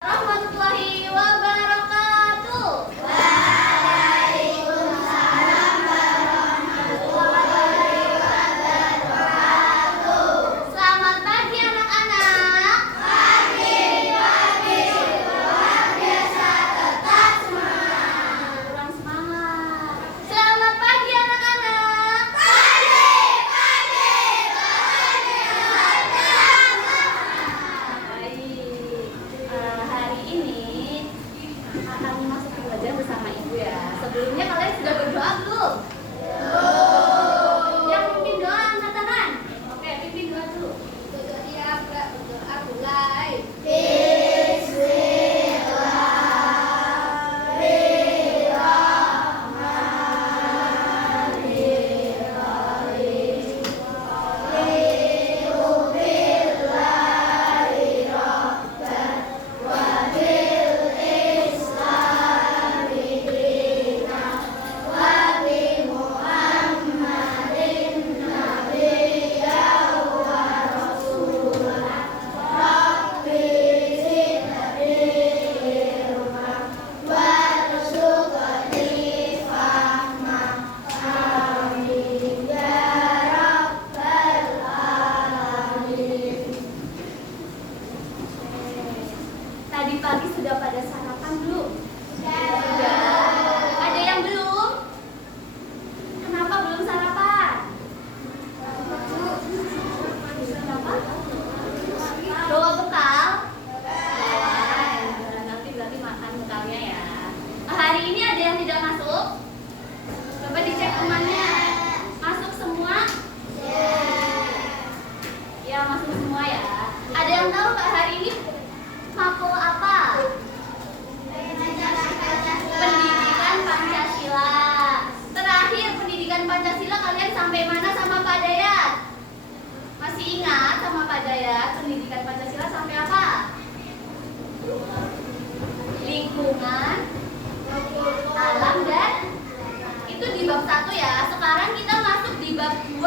Warahmatullahi wabarakatuh. Selamat pagi anak-anak. Kurang semangat. Selamat pagi anak-anak. Baik. Hari ini akan masuk ke belajar bersama ibu ya. Sebelumnya kalian sudah berdoa belum? Yang pimpin doa angkat tangan. Oke, pimpin doa dulu. Berdoa mulai. Tadi pagi sudah pada sarapan belum? Sudah. Ada yang belum? Kenapa belum sarapan? Kenapa? Bawa bekal? Nanti berarti makan bekalnya ya. Hari ini ada yang tidak masuk? Coba dicek temannya. Masuk semua? Ya, masuk semua ya. Ada yang tahu nggak hari ini makul apa? Pendidikan Pancasila. Terakhir pendidikan Pancasila kalian sampai mana sama Pak Dayat? Masih ingat sama Pak Dayat pendidikan Pancasila sampai apa? Lingkungan, alam dan itu di bab 1 ya. Sekarang kita masuk di bab 2.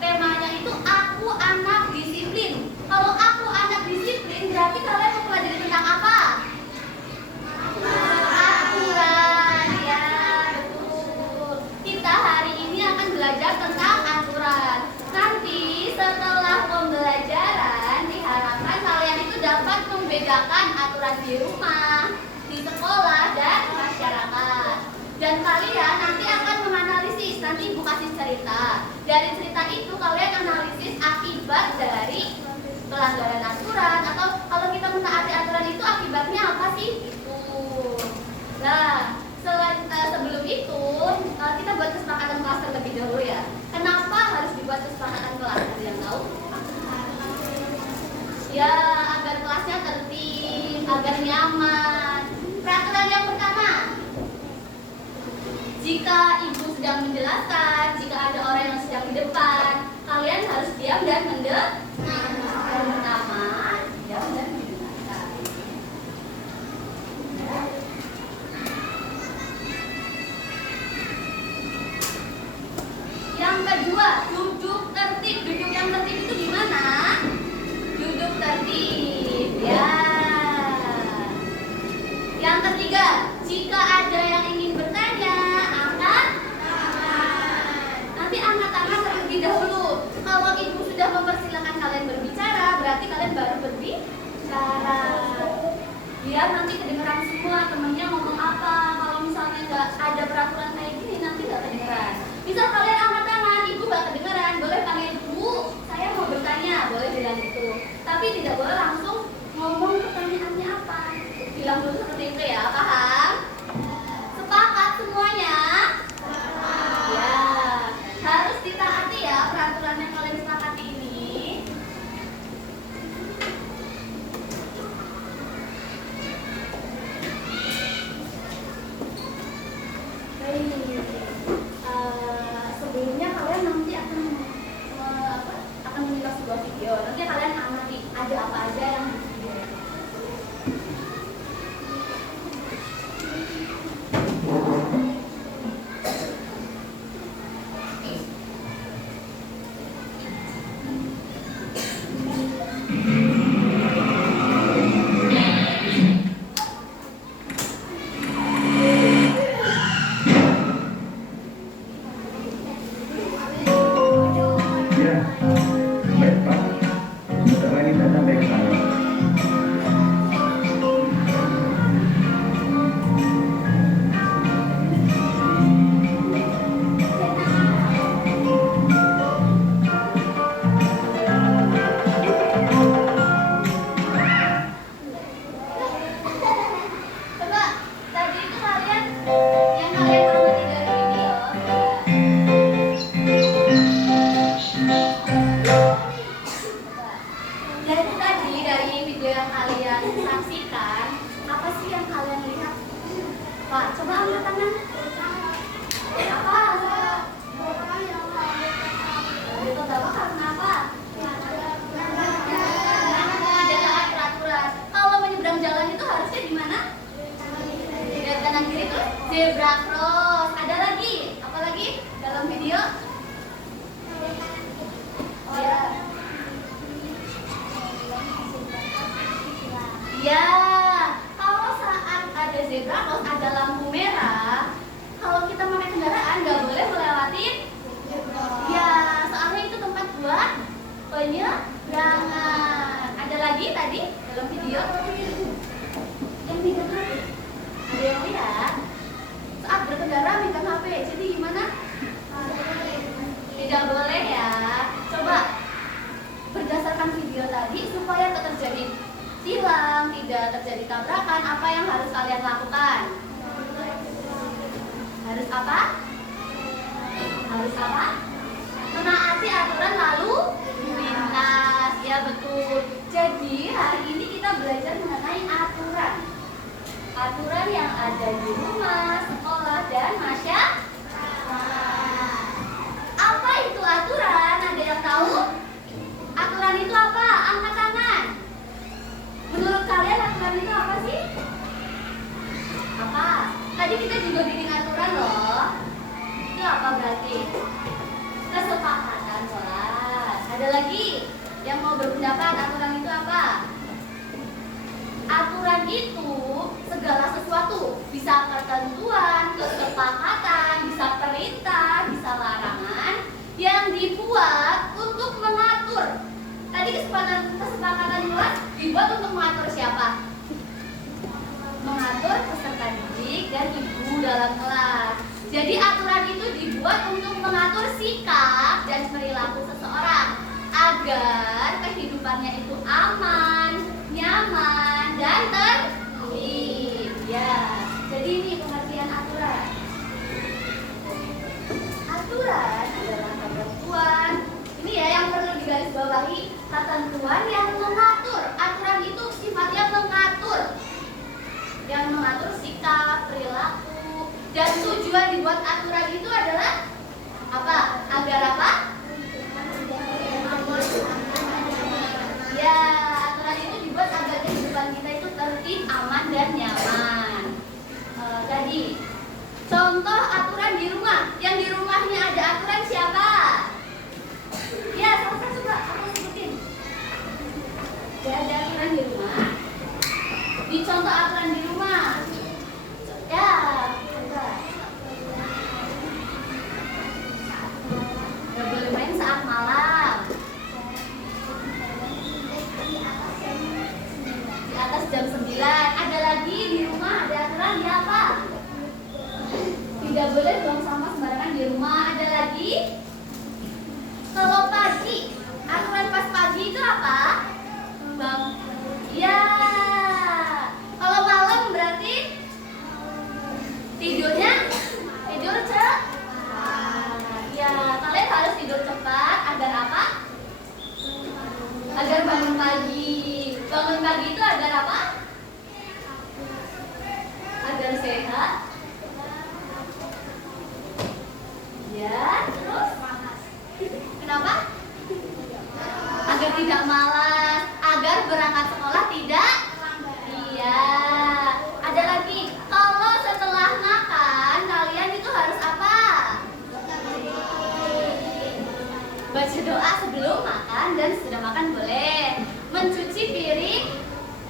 Temanya itu aku anak disiplin. Kalau aku anak disiplin berarti kalian mempelajari tentang apa? Aturan, ya betul. Kita hari ini akan belajar tentang aturan. Nanti setelah pembelajaran diharapkan kalian itu dapat membedakan aturan di rumah, di sekolah dan masyarakat. Dan kalian nanti akan menganalisis. Nanti ibu kasih cerita. Dari cerita itu kalian analisis akibat dari pelanggaran aturan, atau kalau kita mentaati aturan itu akibatnya apa sih? Itu. Nah, sebelum itu kita buat kesepakatan kelas terlebih dahulu ya. Kenapa harus dibuat kesepakatan kelas? Ada yang tahu? Ya, agar kelasnya tertib, agar nyaman. Peraturan yang pertama, jika ibu sedang menjelaskan, jika ada orang yang sedang di depan, kalian harus diam dan mendengar. Yang pertama, diam dan mendengarkan. Yang kedua, duduk tertib. Duduk yang tertib itu di mana? Duduk tertib. Ya. Yang ketiga, jika ada yang ingin bertanya, angkat tangan. Nanti angkat tangan terlebih dahulu. Kalau ibu sudah mempersilahkan kalian berbicara, berarti kalian baru berbicara. Biar nanti kedengeran semua temennya ngomong apa. Kalau misalnya nggak ada peraturan kayak gini, nanti nggak kedengeran. Misal kalian angkat tangan, ibu nggak kedengeran, boleh panggil Bu, saya mau bertanya, boleh bilang gitu. Tapi tidak boleh langsung ngomong pertanyaannya apa. Bilang dulu seperti itu ya, paham? Sepakat semuanya? Ya, harus ditaati ya peraturan yang kalian sepakati ini. Baik. Sebelumnya kalian nanti akan menyimak sebuah video. Nanti kalian amati ada apa aja yang di video. Jadi tadi dari video yang kalian saksikan, apa sih yang kalian lihat? Pak, coba angkat tangan. Apa? Itu bapak karena apa? Tidak taat peraturan. Kalau menyeberang jalan itu harusnya di mana? Di kanan kiri terus zebra cross. Ada lagi? Apa lagi dalam video? Ya. Ya, kalau saat ada zebra cross, ada lampu merah, kalau kita pakai kendaraan nggak boleh melewati. Ya, soalnya itu tempat buat penyeberangan. Ada lagi tadi dalam video yang megang HP. Ada yang lihat saat berkendara megang HP. Jadi gimana? Tidak boleh ya. Coba berdasarkan video tadi supaya tak terjadi tilang, tidak terjadi tabrakan, apa yang harus kalian lakukan? Harus apa? Harus apa? Menaati aturan lalu lintas. Ya betul. Jadi hari ini kita belajar mengenai aturan. Aturan yang ada di rumah, sekolah, dan masyarakat. Apa itu aturan? Ada yang tahu? Aturan itu apa? Angkat tangan. Menurut kalian aturan itu apa sih? Apa? Tadi kita juga bikin aturan loh. Itu apa berarti? Kesepakatan kelas. Ada lagi yang mau berpendapat aturan itu apa? Aturan itu segala sesuatu, bisa ketentuan, kesepakatan, bisa perintah, bisa larangan yang dibuat untuk mengatur. Tadi kesepakatan kelas dibuat untuk mengatur siapa? Mengatur peserta didik dan ibu dalam kelas. Jadi aturan itu dibuat untuk mengatur sikap dan perilaku seseorang agar kehidupannya itu aman, nyaman, dan tertib. Ya, jadi ini pengertian aturan. Aturan adalah ketentuan. Ini ya yang perlu digarisbawahi, ketentuan yang mengatur. Aturan itu sifatnya mengatur. Yang mengatur sikap, perilaku, dan tujuan dibuat aturan itu adalah apa? Agar apa? Ya, aturan itu dibuat agar kehidupan kita itu tertib, aman, dan nyaman. Tadi contoh aturan di rumah. Yang di rumahnya ada aturan siapa? Ya, salah coba aku sebutin. Ada aturan di rumah. Dicontoh aturan di rumah. Ya, coba. Gak boleh main saat malam. Di atas jam 9. Ada lagi di rumah ada aturan di apa? Tidak boleh buang sampah sembarangan di rumah. Ada lagi. Kalau pagi, aturan pas pagi itu apa? Bang. Ya. Kalau malam berarti tidurnya tidur cepat. Ya, kalian harus tidur cepat agar apa? Agar bangun pagi. Bangun pagi itu agar apa? Agar sehat. Ya, terus kenapa? Agar tidak malas, agar berangkat sekolah tidak. Iya. Ada lagi, kalau setelah makan kalian itu harus apa? Baca doa sebelum makan dan sudah makan boleh. Mencuci piring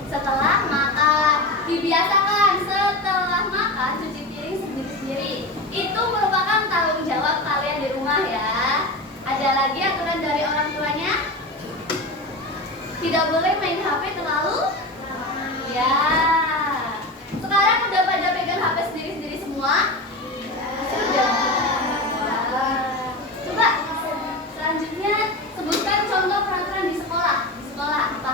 setelah makan. Dibiasakan setelah makan cuci piring sendiri-sendiri. Itu merupakan tanggung jawab kalian di rumah ya. Ada lagi aturan dari orang tuanya? Tidak boleh main HP terlalu. Ya. Sekarang udah pada pegang HP sendiri-sendiri semua? Sudah. Coba selanjutnya sebutkan contoh peraturan di sekolah. Di sekolah apa?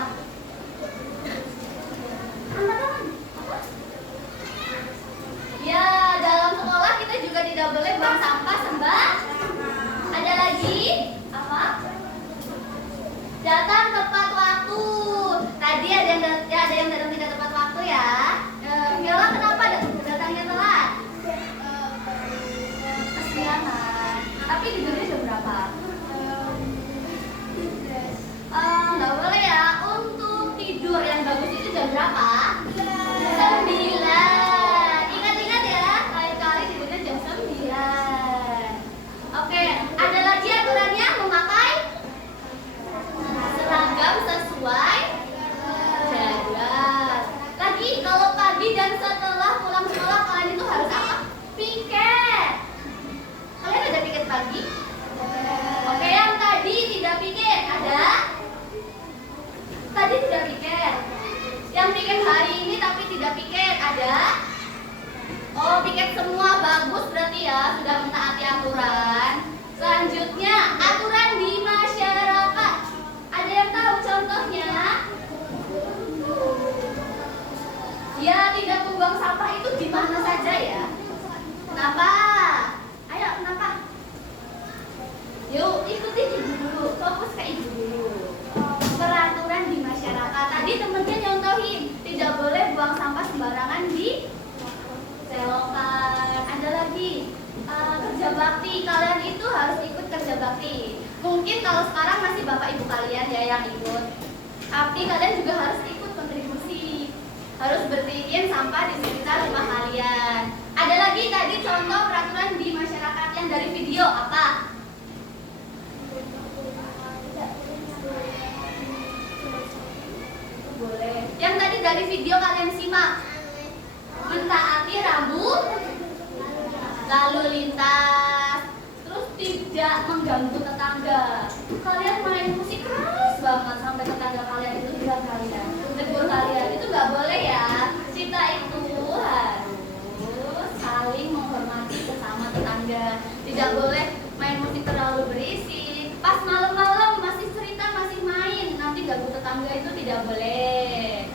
Angkat tangan. Apa? Ya, dalam sekolah kita juga tidak boleh buang sampah sembarangan. Ada lagi? Apa? Datang tepat waktu. Tadi ada yang datang tidak tepat waktu ya. Viola kenapa datangnya telat? Kesiangan. Tapi tidurnya jam berapa? Nggak boleh ya. Untuk tidur yang bagus itu jam berapa? 9. Ingat-ingat ya. Kali-kali tidurnya jam 9. Oke, ada lagi aturannya memakai seragam sesuai jadwal. Lagi kalau pagi dan setelah pulang sekolah kalian itu harus apa? Piket. Kalian ada piket pagi? Oke, yang tadi tidak piket ada? Tadi tidak piket. Yang piket hari ini tapi tidak piket ada? Oh, piket semua, bagus berarti ya, sudah mentaati aturan. Selanjutnya, aturan di masyarakat. Ada yang tahu contohnya? Ya, tidak membuang sampah itu di mana saja ya. Kenapa? Ayo, kenapa? Yuk, ikuti ibu dulu, fokus ke ibu dulu. Peraturan di masyarakat. Tadi temennya nyontohin, tidak boleh buang sampah sembarangan di selokan. Ada lagi kerja bakti. Kalian itu harus ikut kerja bakti. Mungkin kalau sekarang masih bapak ibu kalian ya yang ikut. Tapi kalian juga harus ikut kontribusi. Harus bersihin sampah di sekitar rumah kalian. Ada lagi tadi contoh peraturan di masyarakat yang dari video apa? Boleh. Yang tadi dari video kalian simak. Mentaati rambu lalu lintas, terus tidak mengganggu tetangga. Kalian main musik keras banget sampai tetangga kalian itu bilang kalian, tegur kalian, itu nggak boleh ya. Kita itu harus saling menghormati sesama tetangga. Tidak boleh main musik terlalu berisik. Pas malam-malam masih cerita, masih main, nanti ganggu tetangga, itu tidak boleh.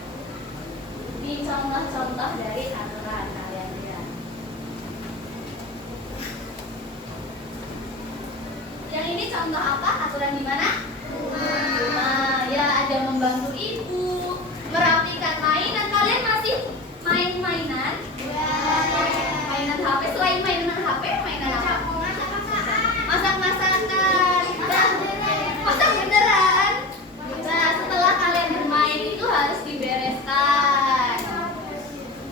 Ini contoh-contoh dari aturan kalian ya. Yang ini contoh apa? Aturan di mana? Rumah. Ya, ada membantu ibu, merapikan mainan. Kalian masih main-mainan? Mainan HP. Selain mainan HP, mainan apa? Masak-masakan. Masak beneran. Nah, setelah kalian bermain itu harus dibereskan.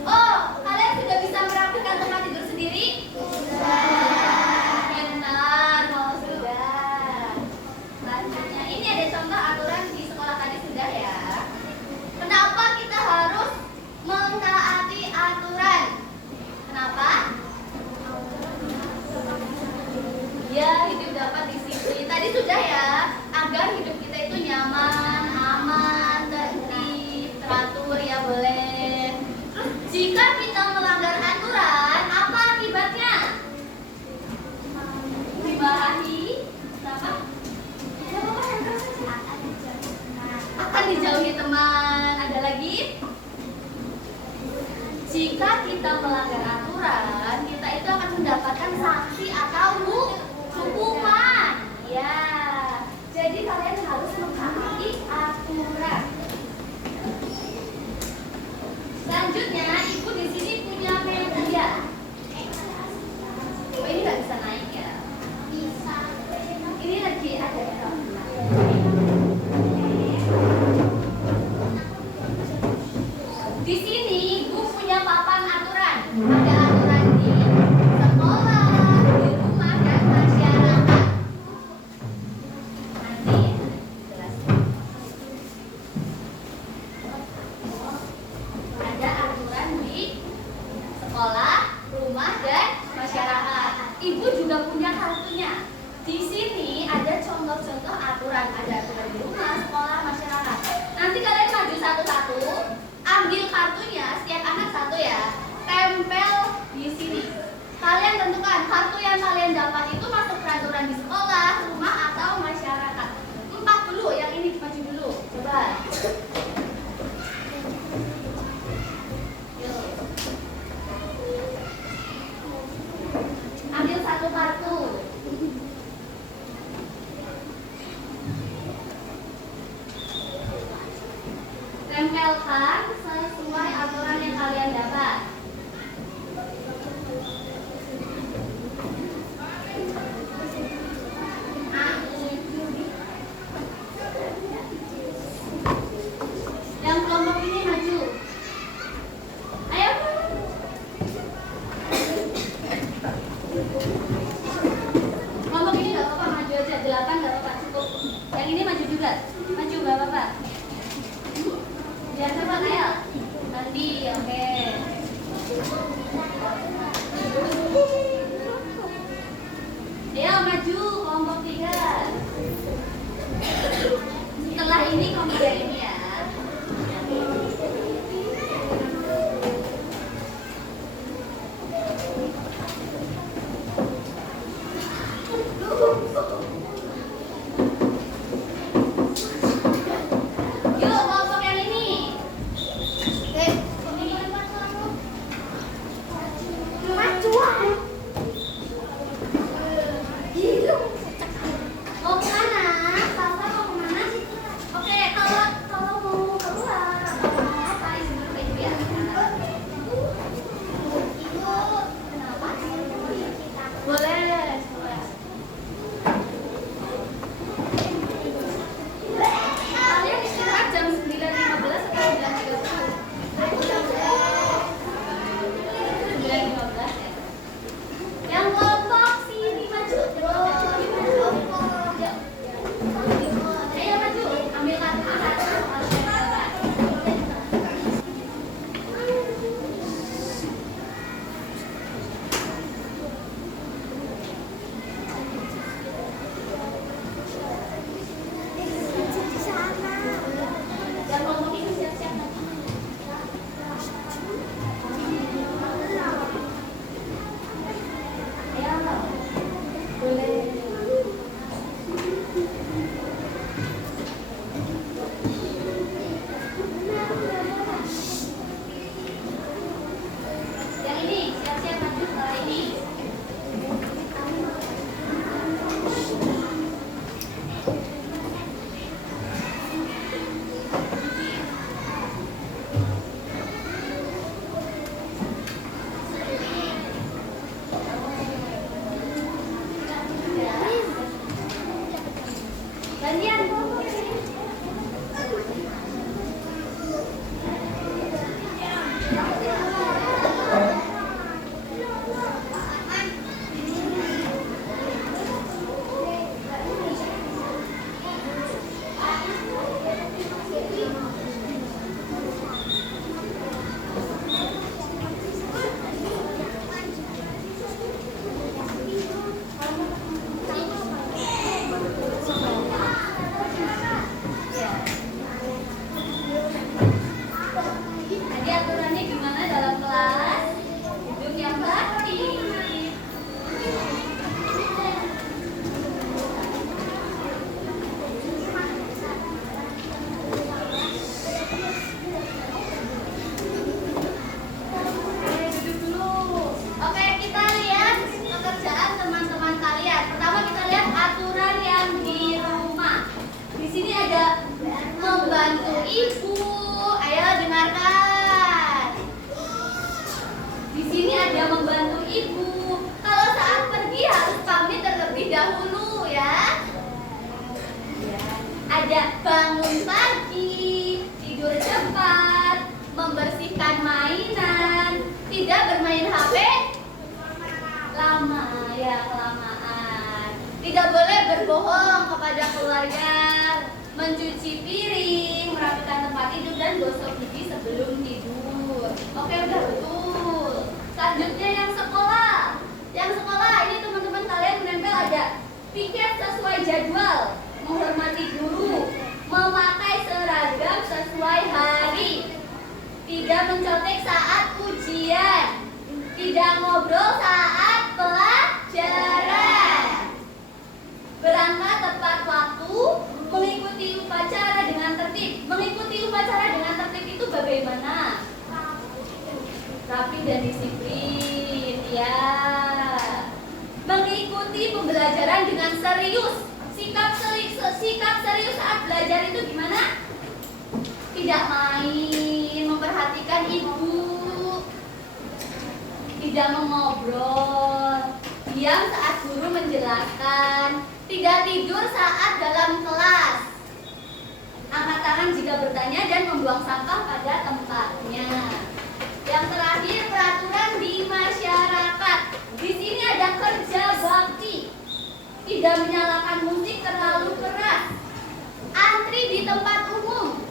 Oh, kalian sudah bisa merapikan tempat tidur sendiri? Sudah. Benar, mau sudah. Selanjutnya, ini ada contoh aturan di sekolah tadi sudah ya. Kenapa kita harus mentaati aturan? Kenapa? Ya, hidup dapat disiplin. Tadi sudah ya, agar hidup kita itu nyaman, aman, tertib, teratur ya boleh. Terus jika kita melanggar aturan, apa akibatnya? Dimarahi. Kenapa? Akan dijauhi teman. Ada lagi? Jika kita melanggar aturan, kita itu akan mendapatkan sanksi atau hukuman. Ya. Jadi kalian harus mentaati aturan. Selanjutnya, ibu di sini punya meja. Oh, ini nggak bisa naik ya? Bisa. Ini lagi ada ya? Di sini ibu punya papan aturan. Ada aturan di sekolah, di rumah, dan masyarakat. Nanti jelasin. Ada aturan di sekolah, rumah, dan masyarakat. Ibu juga punya kartunya. Di sini ada contoh-contoh aturan. Ada aturan di rumah, sekolah, masyarakat. Nanti kalian maju satu-satu, ambil kartunya, setiap anak satu ya, tempel di sini. Kalian tentukan kartu yang kalian dapat itu masuk peraturan di sekolah, rumah, atau masyarakat. 4 dulu, yang ini maju dulu. Coba. Yuk. Ambil satu kartu. Tempelkan sesuai aturan yang kalian dapat. Yang kelompok ini maju. Ayo. Kelompok ini nggak apa-apa, maju aja. 8 nggak apa-apa, cukup. Yang ini maju juga. Maju nggak apa-apa. Jangan cepat, ayo. Nanti, oke. Ayo maju, kelompok 3. Setelah ini kelompok ini ya. Yuk kelompok yang ini. Maju. Mau kemana? Papa mau kemana? Oke, kalau mau keluar, apa izin dulu Pak Ibu ya? Ibu, kenapa? Boleh. Kalian istirahat jam 9.15 atau 9.30? 9.15 ya. Yang kelompok sini maju. Ayo maju, ambil kartu satu. Yang kelompok ini siap-siap maju. Ayo, boleh. Yang ini siap-siap maju setelah ini. Gantian kelompok ini. Jadi aturannya gimana dalam kelas? Duduk yang baik. Oke, duduk dulu. Oke, kita lihat pekerjaan teman-teman kalian. Pertama kita lihat aturan yang di rumah. Di sini ada membantu ibu. Ayo dengarkan. Di sini ada membantu ibu. Kalau saat pergi harus pamit terlebih dahulu ya. Ada bangun pagi, tidur cepat, membersihkan mainan, tidak bermain HP lama ya, kelamaan. Tidak boleh berbohong kepada keluarga, mencuci piring, merapikan tempat tidur dan gosok gigi sebelum tidur. Oke, udah betul. Selanjutnya yang sekolah. Yang sekolah ini teman-teman kalian menempel ada piket sesuai jadwal, menghormati guru, memakai seragam sesuai hari, tidak mencontek saat ujian, tidak ngobrol saat pelajaran, berangkat tepat waktu, mengikuti upacara dengan tertib. Mengikuti upacara dengan tertib itu bagaimana? Rapi dan disiplin ya. Mengikuti pembelajaran dengan serius. Sikap serius saat belajar itu gimana? Tidak main, tidak mengobrol, diam saat guru menjelaskan, tidak tidur saat dalam kelas, angkat tangan jika bertanya dan membuang sampah pada tempatnya. Yang terakhir, peraturan di masyarakat. Di sini ada kerja bakti, tidak menyalakan musik terlalu keras, antri di tempat umum.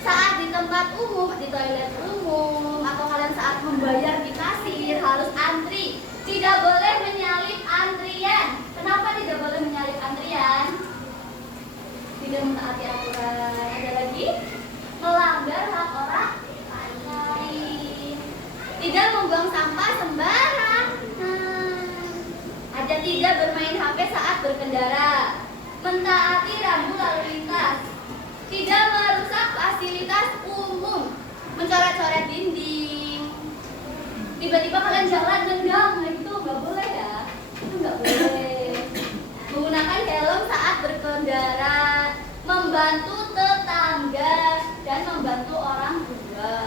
Saat di tempat umum, di toilet umum, atau kalian saat membayar di kasir harus antri. Tidak boleh menyalip antrian. Kenapa tidak boleh menyalip antrian? Tidak mentaati aturan. Ada lagi? Melanggar hak orang lain. Tidak membuang sampah sembarang. Ada tidak bermain HP saat berkendara. Mentaati rambu lalu lintas. Tidak merusak fasilitas umum, mencoret-coret dinding. Tiba-tiba kalian jalan nendang, nah itu nggak boleh ya, itu nggak boleh. Menggunakan helm saat berkendara, membantu tetangga dan membantu orang tua.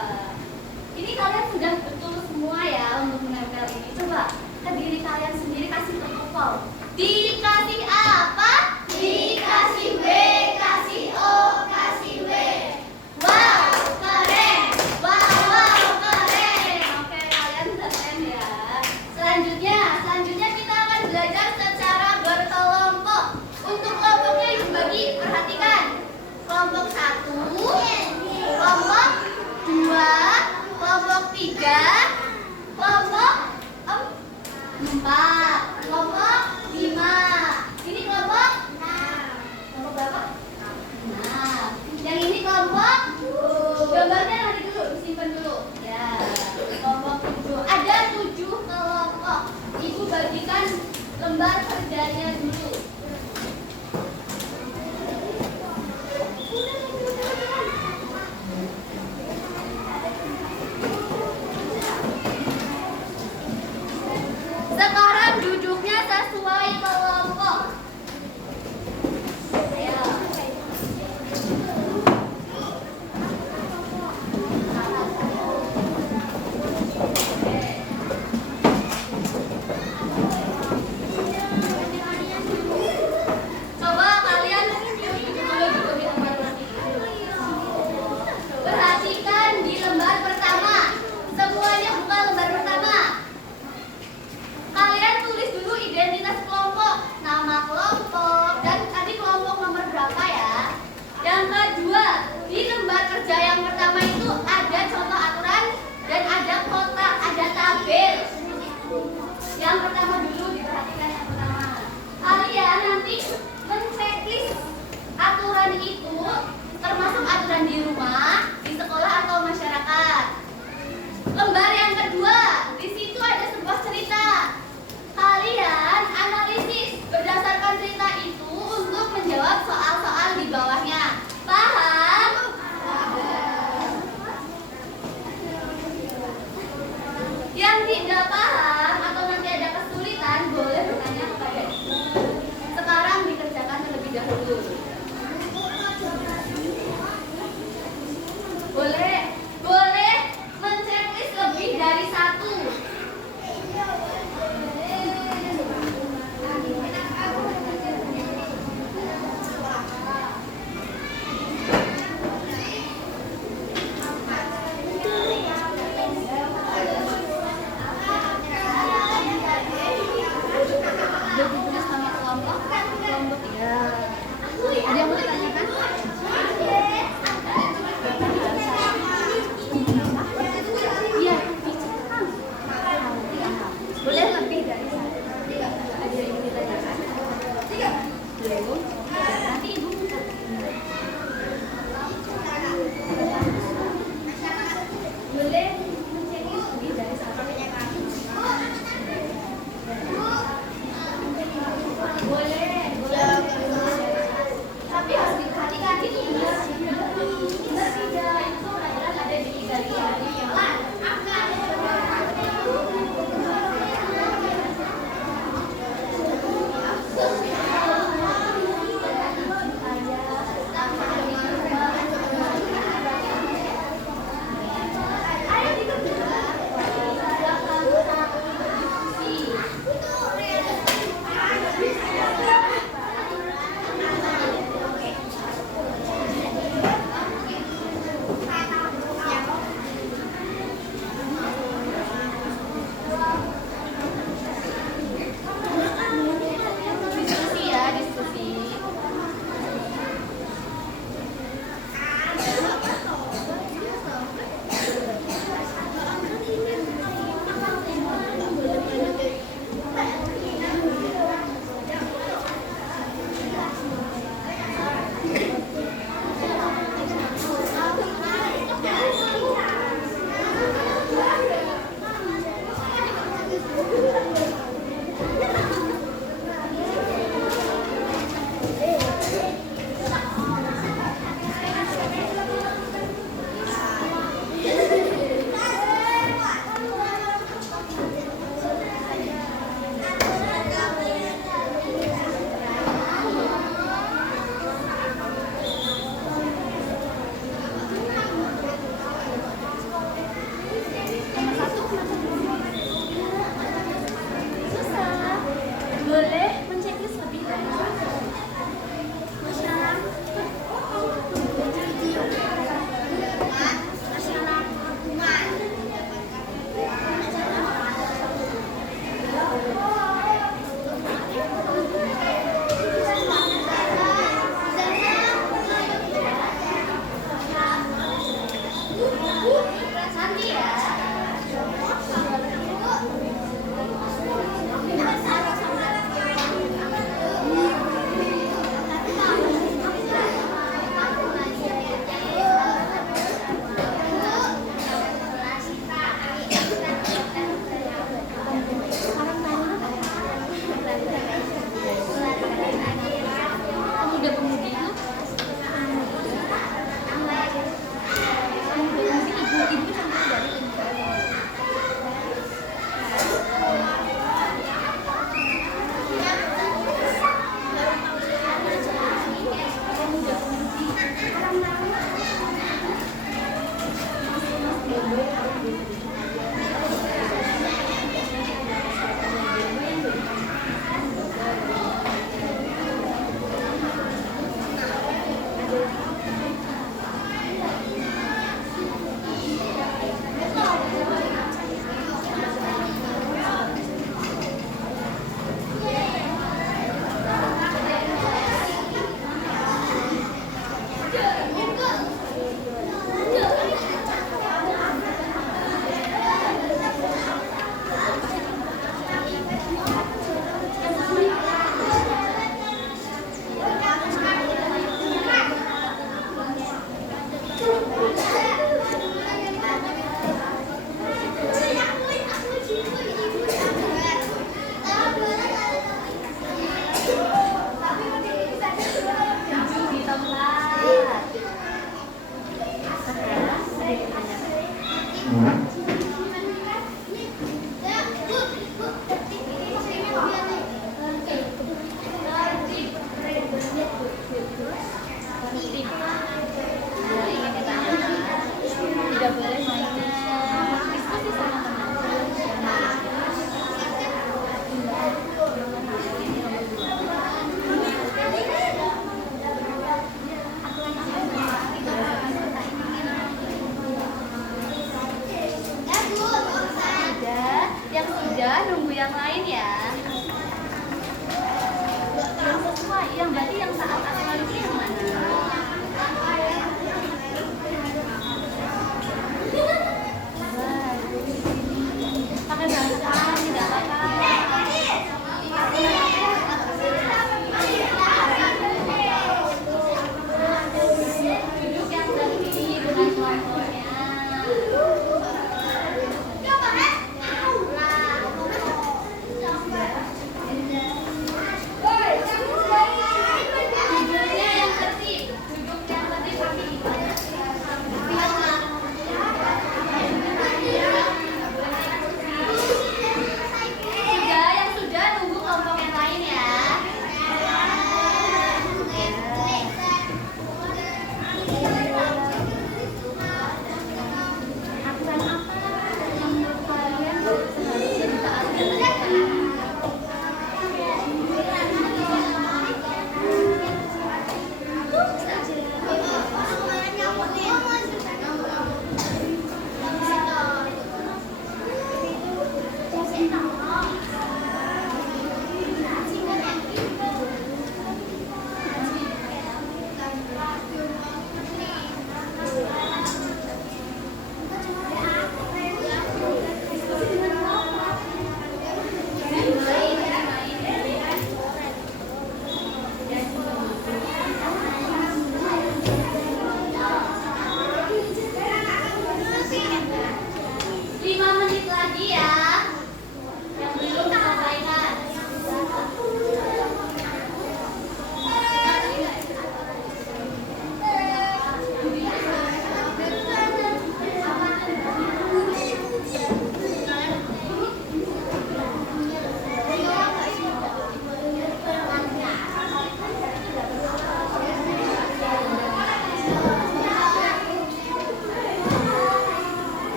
Ini kalian sudah betul semua ya untuk menempel ini. Coba ke diri kalian sendiri kasih tepuk. Dikasih apa? Dikasih B, kasih O, kasih W. Wow, keren. Wow, keren. Oke, kalian sudah keren ya. Selanjutnya kita akan belajar secara berkelompok. Untuk kelompoknya dibagi, perhatikan. Kelompok 1, kelompok 2, kelompok 3, kelompok 4, kelompok 5. Ini kelompok 6. Kelompok berapa? 6. Yang ini kelompok, gambarnya nanti dulu, disimpan dulu. Ya, kelompok 7. Ada 7 kelompok. Ibu bagikan lembar kerjanya dulu. Sekarang duduknya sesuai kelompok. Ayo.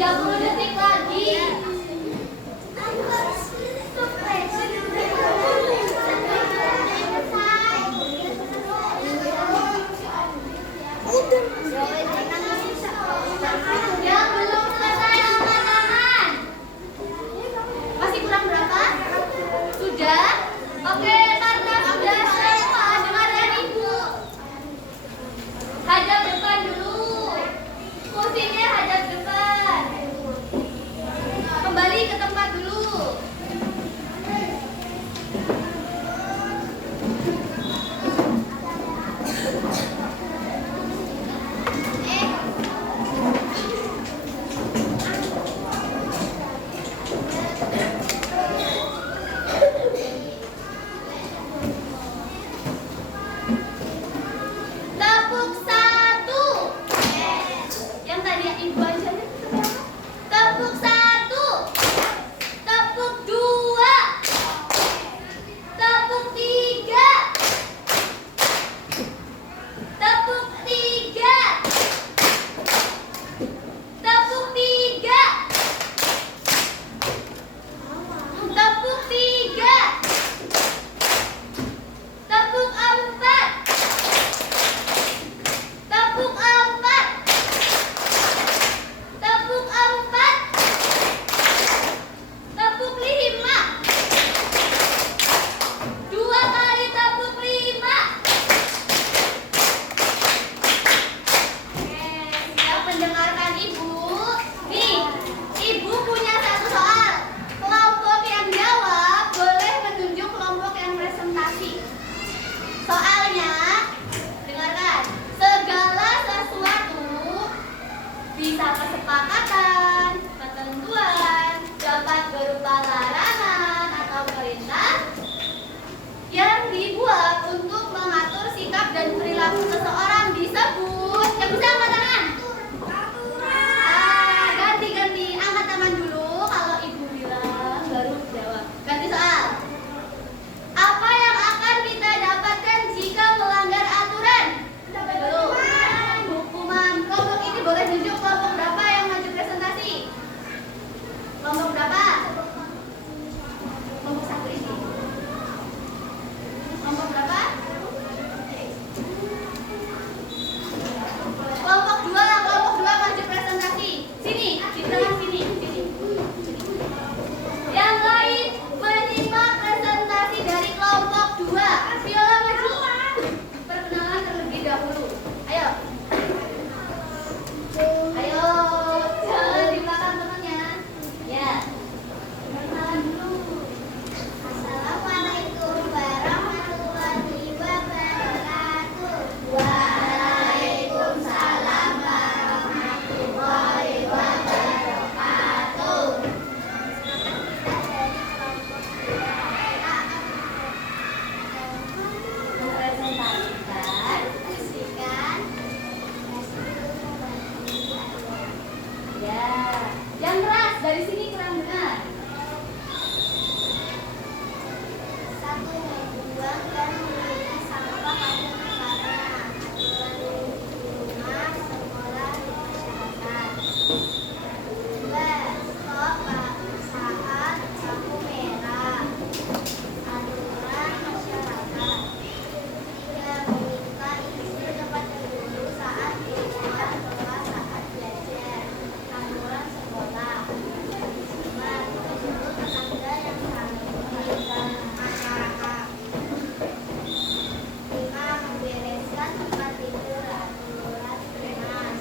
30 detik lagi. Yang belum selesai angkat tangan. Masih kurang berapa? Sudah? Oke, karena sudah semua, dengarkan ibu. Hadap depan dulu. Kursinya hadap depan. Kembali ke tempat dulu. Tepuk 1. Yang tadi ibu aja tepuk 1. Tepuk 2. Tepuk 3. Tepuk 3. Tepuk 3. Tepuk 3. Tepuk 4. Tepuk 4. Tepuk 4. Tepuk 5. 2 kali tepuk 5. Oke, siap mendengarkan ibu? Nih, ibu punya satu soal. Kelompok yang jawab boleh menunjuk kelompok yang presentasi. Soalnya, dengarkan. Segala sesuatu bisa kesepakatan, ketentuan, dapat berupa larangan atau perintah yang dibuat untuk mengatur sikap dan perilaku seseorang disebut. Yang bisa angkat tangan? Ganti. Angkat tangan dulu kalau ibu bilang baru jawab. Ganti soal. Apa yang akan kita dapatkan jika melanggar aturan? Belum. Hukuman. Kelompok ini boleh tunjuk kelompok berapa yang maju presentasi? Kelompok berapa? Kelompok 1 ini. Kelompok berapa? Kelompok 2 maju presentasi. Sini, di tengah sini. Yang lain menyimak presentasi dari kelompok 2. Viola maju. Perkenalan terlebih dahulu. Ayo. Jangan di belakang temannya. Ya. Perkenalan dulu. Assalamualaikum warahmatullahi wabarakatuh. Waalaikumsalam warahmatullahi wabarakatuh. Mempresentasikan. Ya. Yang keras dari sini kurang dengar. Satu, membuang dan memiliki sampah pada tempatnya. Rumah, sekolah, dan masyarakat. 2. Stop perusahaan lampu merah. Aturan masyarakat. 3. Meminta izin kepada guru saat di luar kelas saat belajar. Aturan sekolah. 5. Menyebut tetangga yang saling meninggal masyarakat. 5. Membereskan tempat tidur aturan rumah. 6.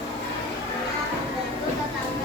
Membantu tetangga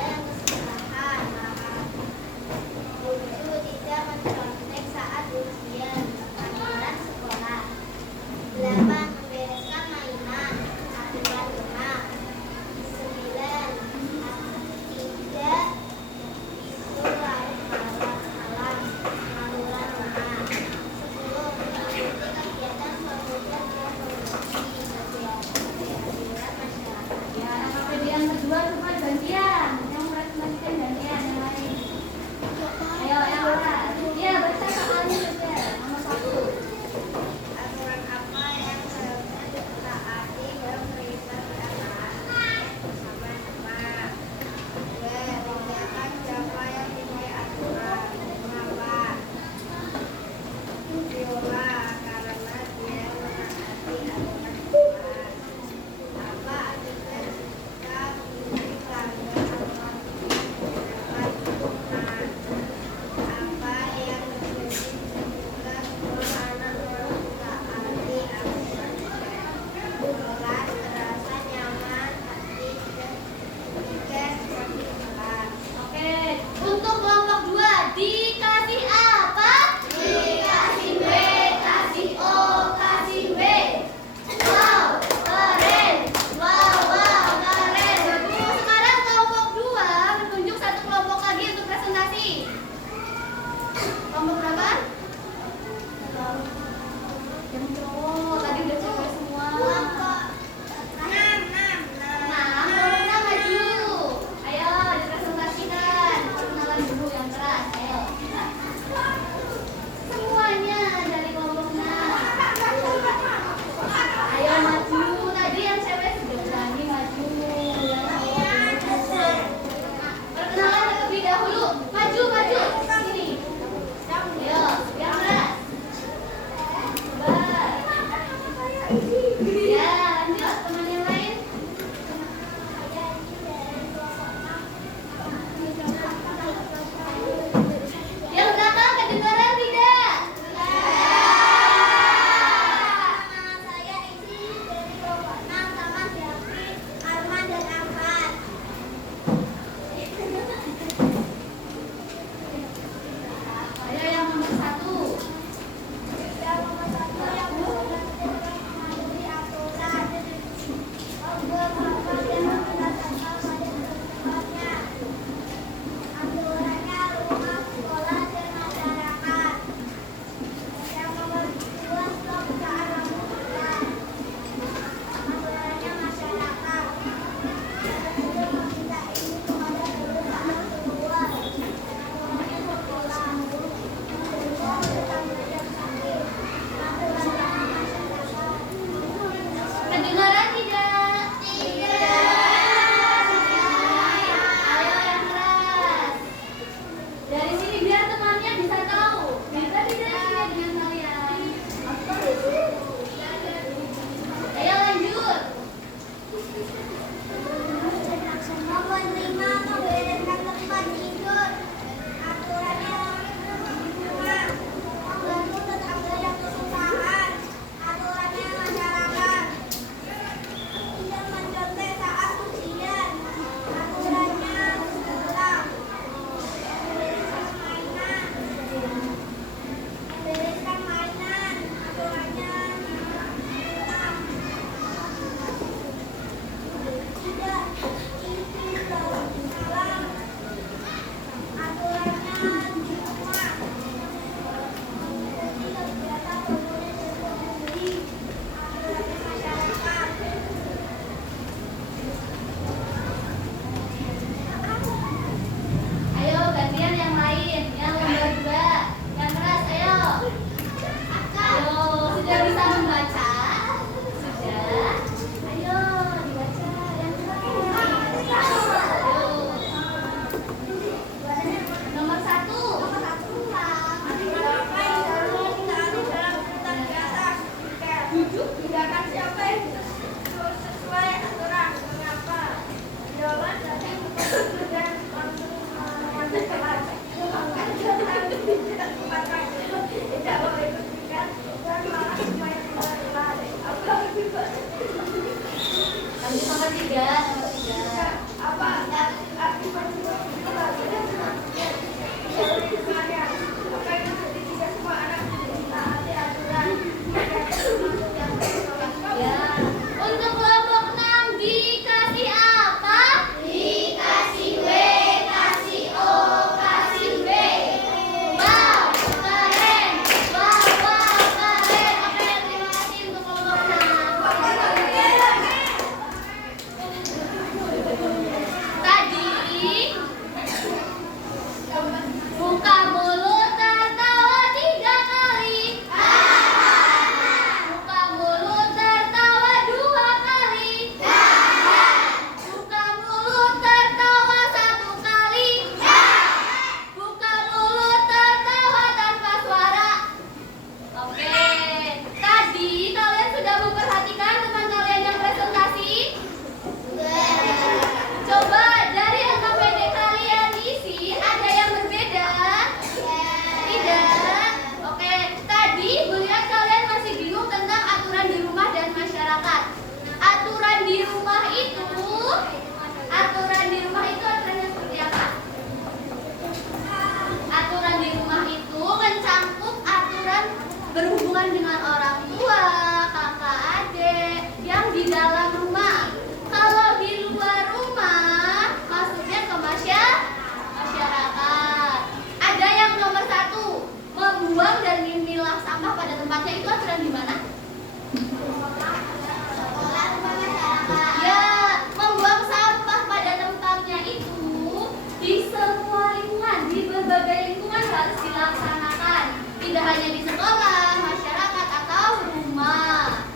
hanya di sekolah, masyarakat, atau rumah.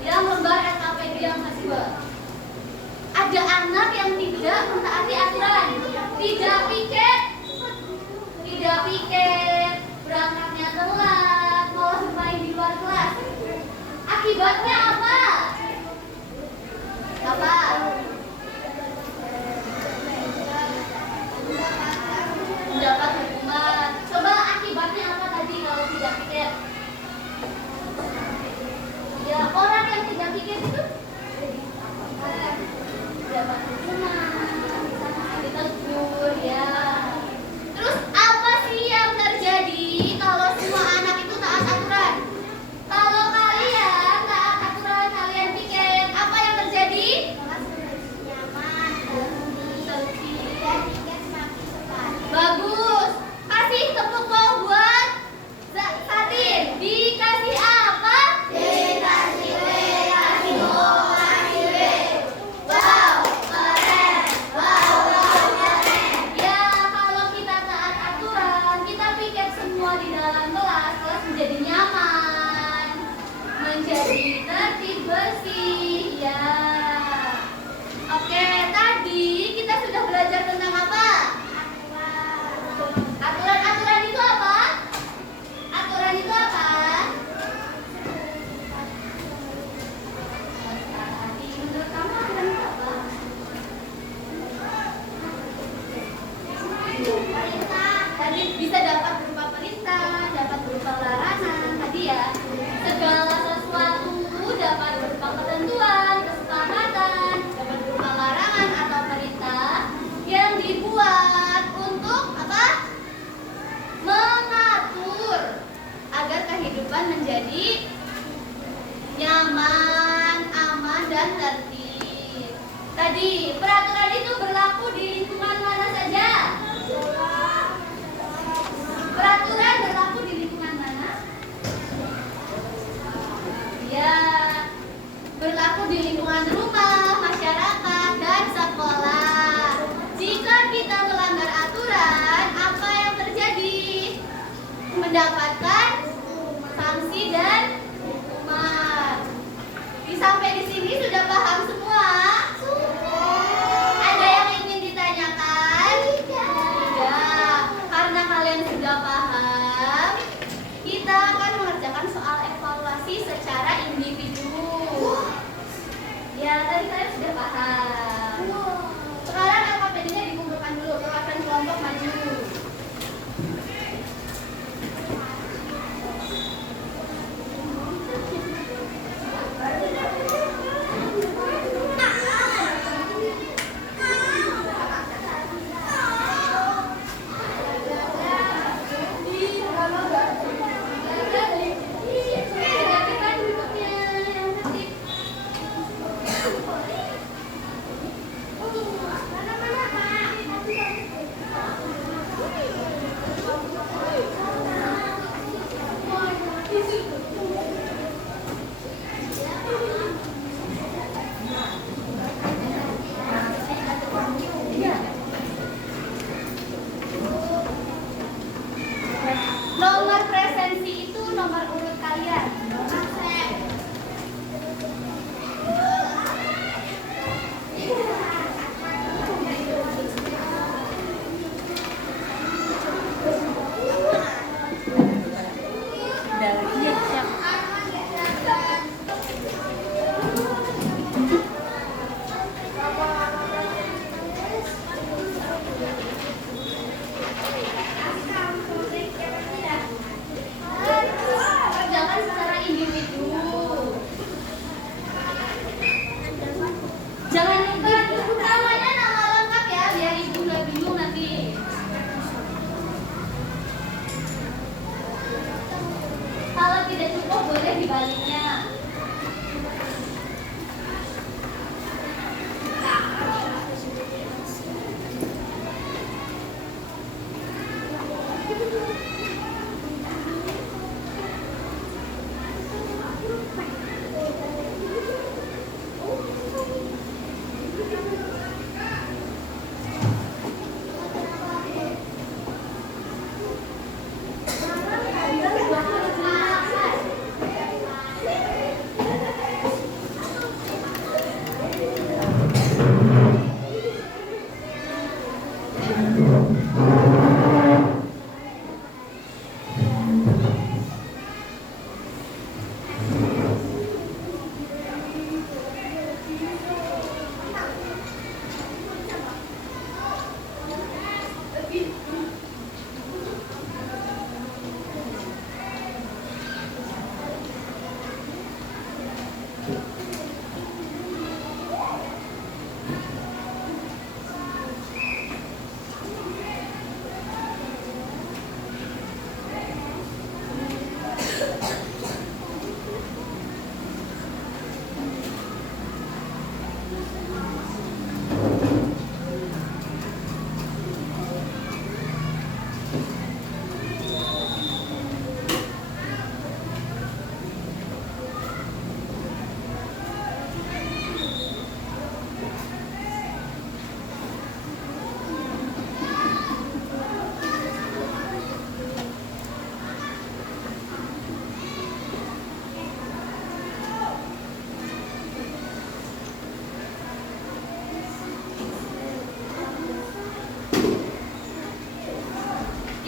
Yang lembar SKPD yang kedua. Ada anak yang tidak mentaati aturan, tidak piket, berangkatnya telat, malah bermain di luar kelas. Akibatnya apa? Apa? Mendapat hukuman. Coba akibatnya apa tadi kalau tidak piket? Ya, orang yang tidak piket itu dapat hukuman, ditegur ya. Terus apa sih yang terjadi kalau semua anak itu taat aturan? Kalau kalian taat aturan, kalian piket, apa yang terjadi? Bagus. Kasih tepuk tangan buat Satin. Dikasih apa? Dikasih W, kasih O, kasih W. Wow, keren. Wow, keren. Ya, kalau kita taat aturan, kita piket semua di dalam kelas, kelas menjadi nyaman, menjadi tertib bersih. Ya. Oke, tadi kita sudah belajar tentang apa? Aturan itu apa? Aturan itu apa? Menurut kamu aturan itu apa? Tadi bisa dapat berupa perintah, dapat berupa larangan. Tadi ya, segala sesuatu dapat berupa ketentuan, kesepakatan, dapat berupa larangan atau perintah yang dibuat untuk apa? Mengatur agar kehidupan menjadi nyaman, aman, dan tertib. Tadi peraturan itu berlaku di lingkungan mana saja? Peraturan berlaku di lingkungan mana? Ya, berlaku di lingkungan rumah, masyarakat, dan sekolah. Jika kita melanggar aturan, apa yang terjadi? Mendapatkan sanksi dan hukuman. Sampai di sini sudah paham semua? Ada yang ingin ditanyakan? Tidak. Karena kalian sudah paham, kita akan mengerjakan soal evaluasi secara individu. Ya, tadi kalian sudah paham. Sekarang LKPD-nya dikumpulkan dulu, perwakilan kelompok maju.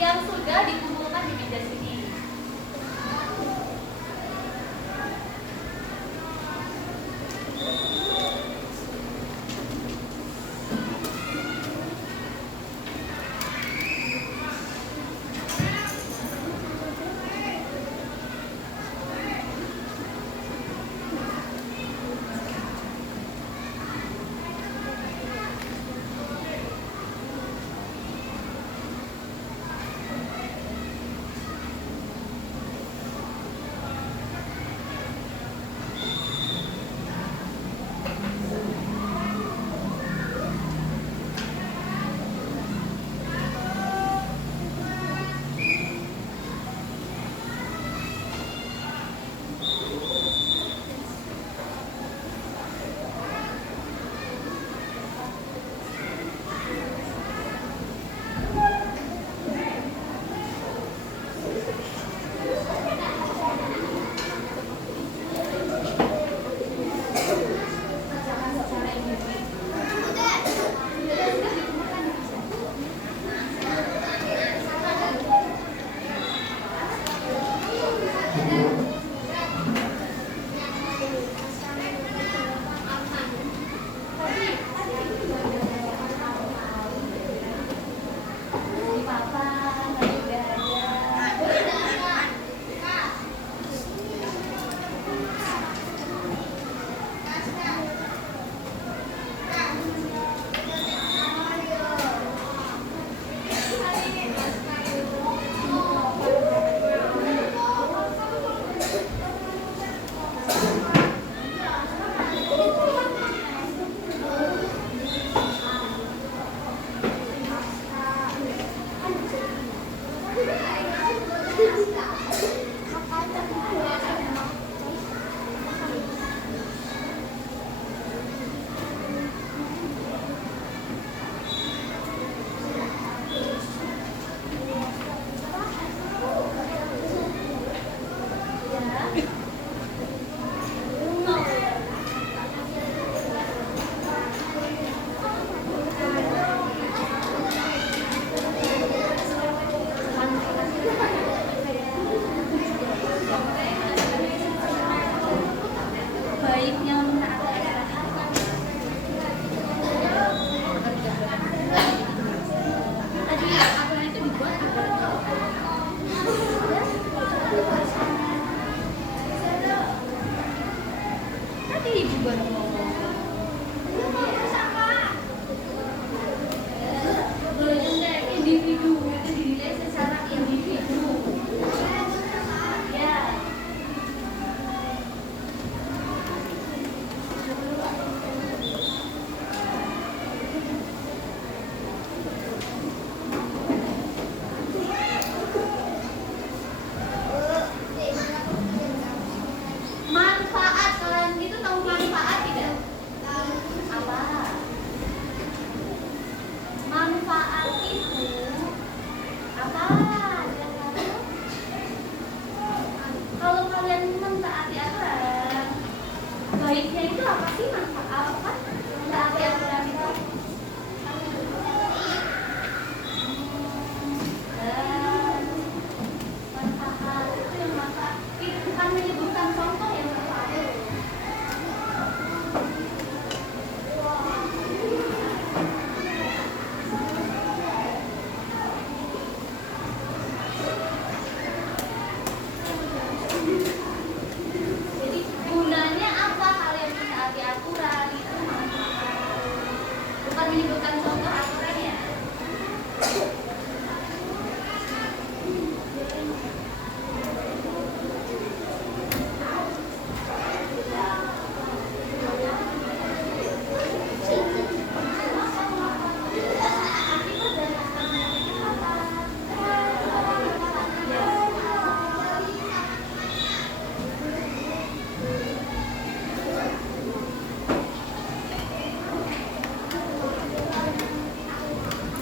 Yang sudah dikumpulkan di meja sini.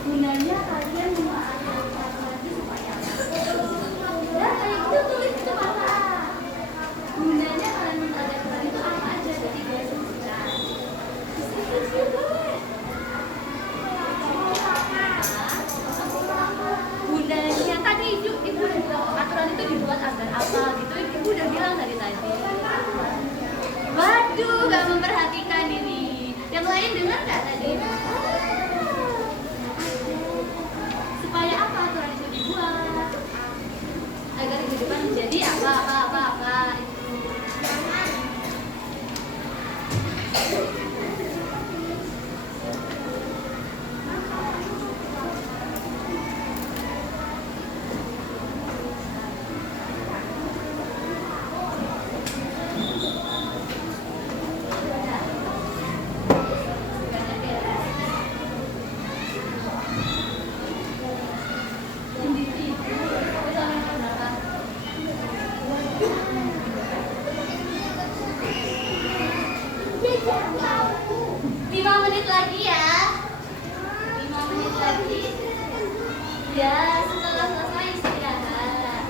Gunanya kalian memahami aturan itu supaya apa? Ya kayak gitu tulis itu apa? Gunanya kalian mentaati aturan itu apa aja? Jadi dia sebutkan. Gunanya tadi ibu udah bilang aturan itu dibuat agar apa gitu. Ibu udah bilang dari tadi. Waduh, gak memperhatikan ini. Yang lain dengar gak tadi? Supaya apa aturan itu dibuat? Agar kehidupan menjadi apa itu. Lima menit lagi ya. 5 menit lagi. Ya, setelah selesai istirahat.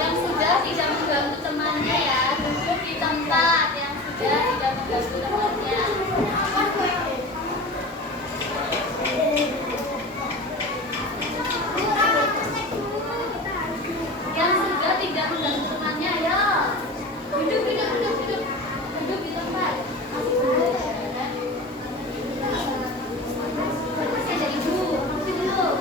Yang sudah tidak mengganggu temannya ya, duduk di tempat yang sudah tidak mengganggu temannya. Yang sudah tidak mengganggu temannya, ya. Duduk di tempat. Masih ada ibu, masih belum.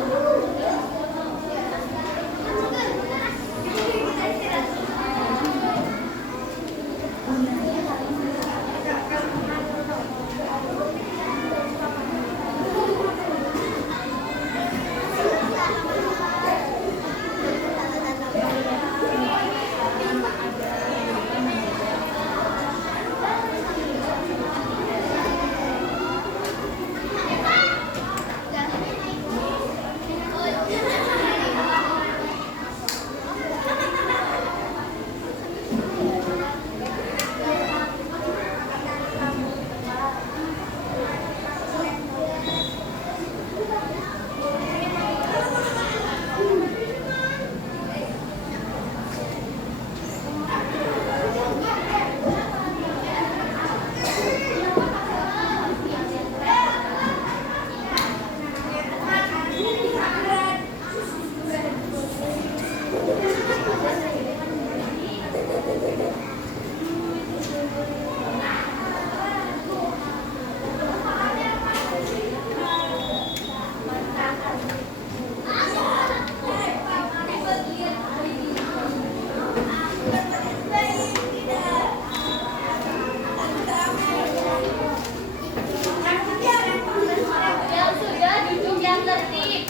Yang sudah duduk yang tertib,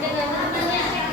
dengan temannya.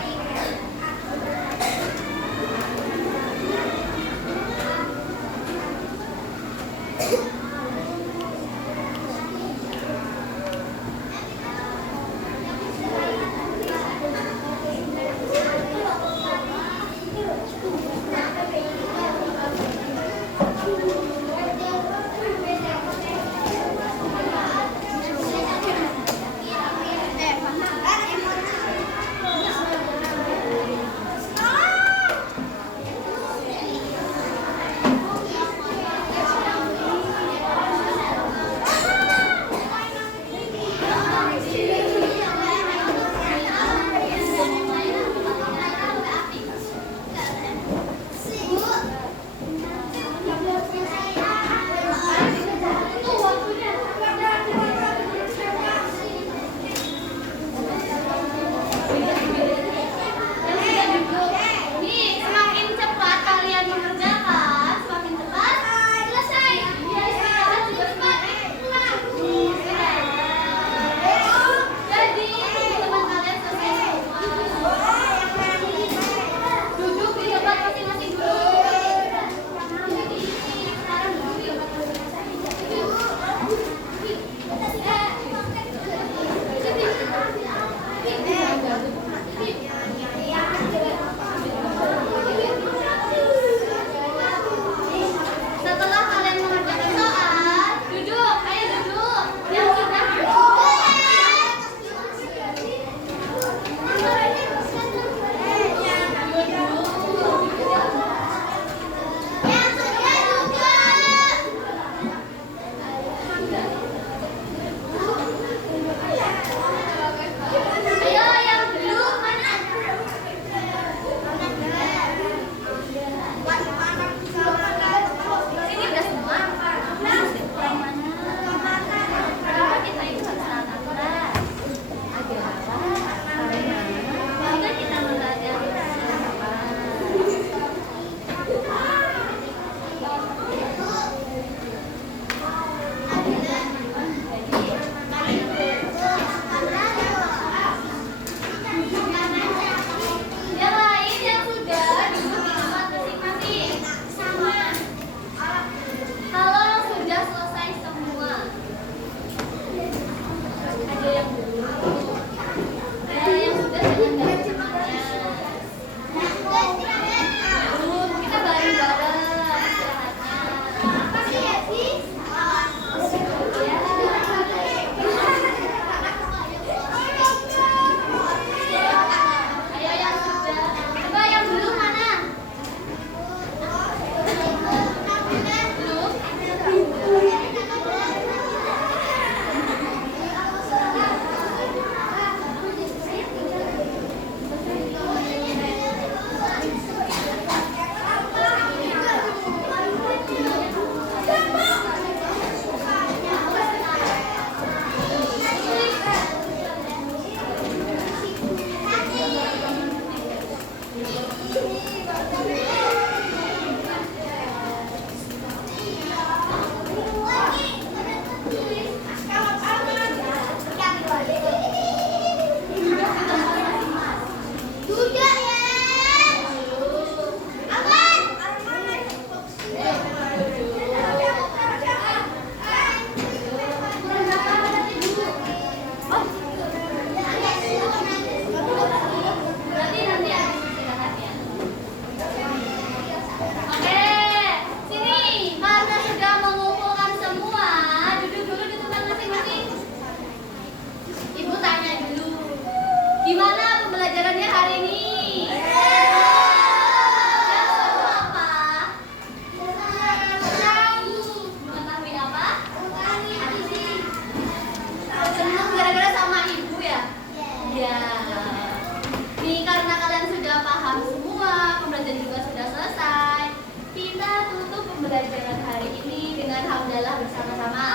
pembelajaran hari ini dengan hamdalah bersama-sama.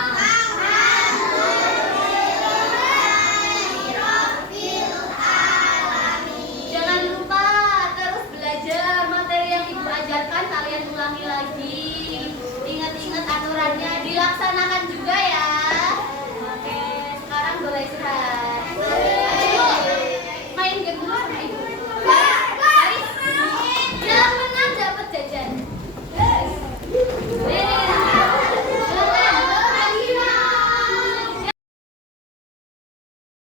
Jangan lupa terus belajar materi yang Ibu ajarkan, kalian ulangi lagi. Ingat-ingat aturannya, dilaksanakan juga ya. Oke, sekarang boleh istirahat.